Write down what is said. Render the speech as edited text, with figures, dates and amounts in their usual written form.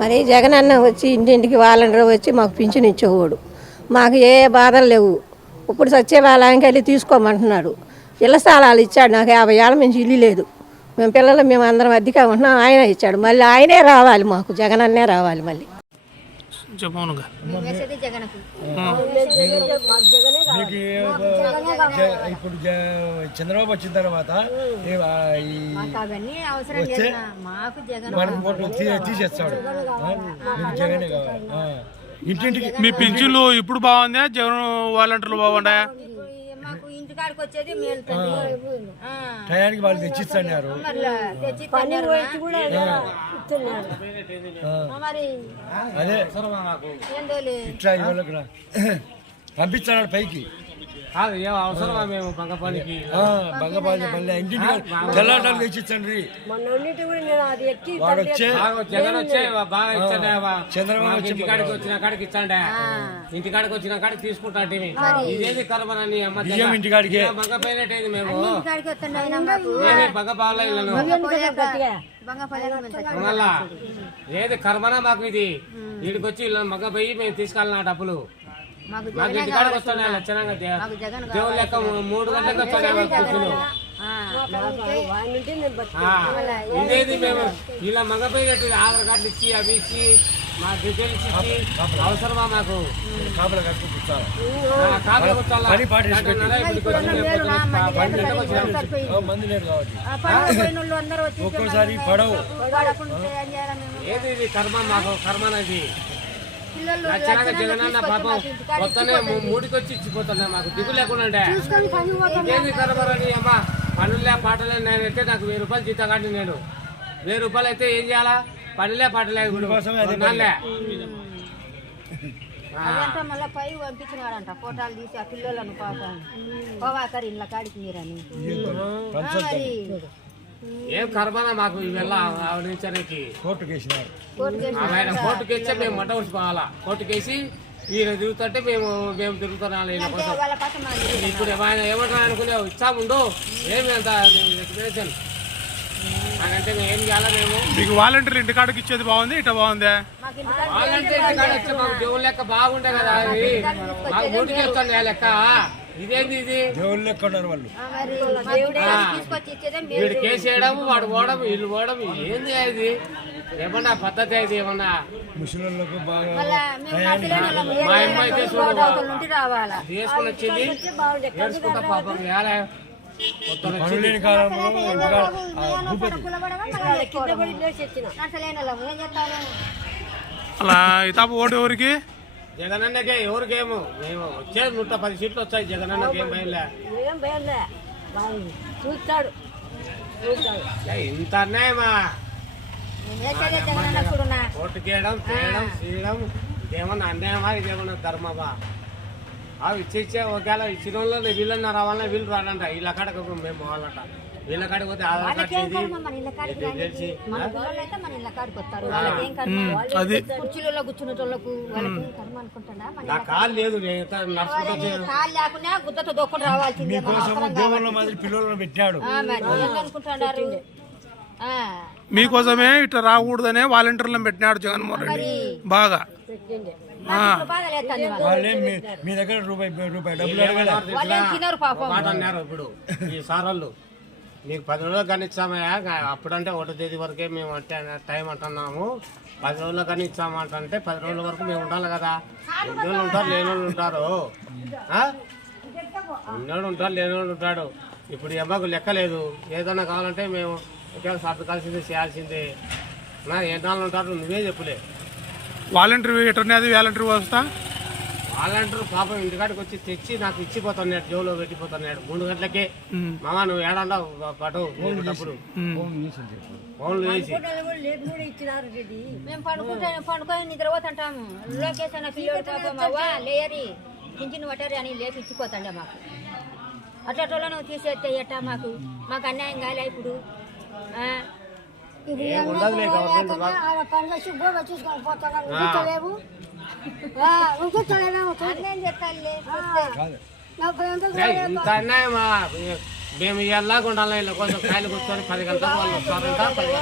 మరి జగన్ అన్న వచ్చి ఇంటింటికి వాలంటీర్ వచ్చి మాకు పింఛన్ ఇచ్చేవాడు. మాకు ఏ బాధలు లేవు. ఇప్పుడు సచివాలయానికి వెళ్ళి తీసుకోమంటున్నాడు. ఇళ్ల స్థలాలు ఇచ్చాడు. నాకు 50 ఏళ్ళ నుంచి ఇల్లు లేదు. మేము అందరం అద్దెగా ఉంటున్నాం. ఆయన ఇచ్చాడు. మళ్ళీ ఆయనే రావాలి, మాకు జగన్ అన్నే రావాలి. మళ్ళీ ఇప్పుడు చంద్రబాబు వచ్చిన తర్వాత తీసేస్తాడు. జగనే కావాలి ఇంటింటికి. మీ పింఛన్లు ఇప్పుడు బాగుందా? జగన్ వాలంటీర్లు బాగున్నాయా? టయానికి వాళ్ళు తెచ్చిస్తున్నారు. అదే ఇట్లా ఇవాళ పంపిస్తున్నాడు పైకి. అవసరమా మేము బంగపాలి ఇంటింటి తెల్లాటాలు తెచ్చిచ్చండి. వాడు వచ్చే జగన్ వచ్చే బాగా ఇచ్చండి. చంద్రబాబు ఇంటికాడికి వచ్చిన కాడికి ఇచ్చండి. ఇంటికాడికి వచ్చిన కాడికి తీసుకుంటా. ఇదేది కలమని బియ్యం ఇంటికాడికి బంగపోయినట్టయింది. మేము బంగపాల మళ్ళా ఏది కర్మనా మాకు ఇది. వీడికి వచ్చి మగ్గపోయి మేము తీసుకెళ్ళిన డబ్బులు మాకు ఇంటికాడికి వస్తున్నాయి. లక్షణంగా దేవుడు లెక్క 3 గంటలకు వస్తున్నాయి. ఇదేది మేము ఇలా మగపోయినట్టు ఆధార్ కార్డులు ఇచ్చి అవి ఇచ్చి మా డీటెయిల్స్ ఇచ్చి అవసరమా మాకు? కాపులు కూర్చోాలి. ఒక్కోసారి పడవు. ఏది ఇది కర్మ మాకు కర్మనది. జగనన్న పాపం మొత్తనే 3కి వచ్చి ఇచ్చిపోతున్నాయి. మాకు దిగు లేకుండా ఏది కరబరని అమ్మా పనులే పాటలే. నేనైతే నాకు 1000 రూపాయలు జీతం కాదు. నేను 1000 రూపాయలు అయితే ఏం చేయాలా? పనులే పాటలే మళ్ళీ పై పంపించినాడంట ఫోటోలు తీసి ఆ పిల్లలను పాపం పోవాకరి ఇళ్ళ కాడికి మీరని. ఏం కర్మనా మాకు ఇవెల్లా ఆవిడించడానికి. కోర్టుకి ఇచ్చే మేము మంట ఉంచుకోవాలా. కోర్టుకేసి ఈయన తిరుగుతుంటే మేము తిరుగుతున్నాం. ఇప్పుడు ఆయన ఏమంటారు అనుకునే ఇచ్చాముండు ఏమి అంత ఎక్స్ప్రెషన్ అంటే మేము ఏం చేయాలా? మేము మీకు వాలంటీర్ ఇంటికాడికి ఇచ్చేది బాగుంది, ఇట్లా బాగుందా? వాలంటీర్ ఇంటికాడ వచ్చే మాకు దేవుళ్ళ లెక్క బాగుండే కదా. మాకు 3కి వస్తాను లెక్క. ఇదేంది ఇది? దేవుళ్ళు లెక్క ఉన్నారు వాళ్ళు. వీడు కేసు వేయడం, వాడు పోవడం, వీళ్ళు పోవడం. ఏంది అది? ఏమన్నా పద్ధతి అయితే ఏమన్నా? ముసలిళ్ళకు బాగా మా అమ్మ అయితే తీసుకుని వచ్చింది నేర్చుకుంటా పాపం. పనులేని కాలంలో అలా ఇతాపు ఓటు ఎవరికి? జగనన్నకే. ఎవరికేమో మేము వచ్చేది 110 సీట్లు వచ్చాయి. జగనన్నకి ఏం భయంలే. ఇంత అన్యాయమా? ఓటు చేయడం చేయడం ఇదేమన్నా అన్యాయమా? ఇదేమన్నా ధర్మమా? అవి ఇచ్చే ఒకవేళ ఇచ్చిన వాళ్ళు వీళ్ళన్నా రావాలన్నా వీళ్ళు రాలంట. వీళ్ళ కాడకు మేము పోవాలంట. వీళ్ళ కాడికి పోతే ఆధార్ కార్డు తెలిసి నా కాలు లేదు. దేవుళ్ళ మాదిరి పిల్లలను పెట్టాడు. మీకోసమే ఇట్లా రాకూడదనే వాలంటీర్లను పెట్టినాడు జగన్మోహన్ రెడ్డి. బాగా మీ దగ్గర రూపాయి డబ్బులు అన్నారు. ఇప్పుడు ఈ సారోళ్ళు నీకు 10 రోజులు కానీ ఇచ్చామయ్యా. అప్పుడంటే 1వ తేదీ వరకే మేము అంటే టైం అంటున్నాము. 10 రోజులు కానీ ఇచ్చామంటే 10 రోజుల వరకు మేము ఉండాలి కదా. ఉన్నోళ్ళు ఉంటారు, లేనోళ్ళు ఉంటారు. ఉన్నోడు ఉంటారు, లేనోళ్ళు ఉంటాడు. ఇప్పుడు అమ్మకు లెక్కలేదు. ఏదన్నా కావాలంటే మేము ఒకవేళ సర్దుకాల్సిందే చేయాల్సిందే. ఏనాళ్ళు ఉంటారు నువ్వే చెప్పులే. వాలంటీర్ ఎటర్నేది వాలంటీర్ వస్తా వాలంటీర్ పాపం ఇంటికాడికి వచ్చి తెచ్చి నాకు ఇచ్చిపోతున్నాడు. జోలో పెట్టిపోతున్నాడు 3 గంటలకే. మామ నువ్వు ఏడన్నా పటు డబ్బులు ఫోన్లు వేసి మేము పండుకొని నిద్రపోతుంటాము. లోకేష్ అన్న పిల్లలు పాపం అవ్వ లేయరి పింఛను పట్టారు అని లేపి ఇచ్చిపోతాండే మాకు. అట్లా తీసేస్తే ఎట్టా? మాకు అన్యాయం కాలే. ఇప్పుడు ఇంత అన్యాయమా? మేము ఎలాగుండాలి? ఇలా కొంచెం కాయలు కూర్చొని 10 గంటలకు వాళ్ళు వస్తారంట.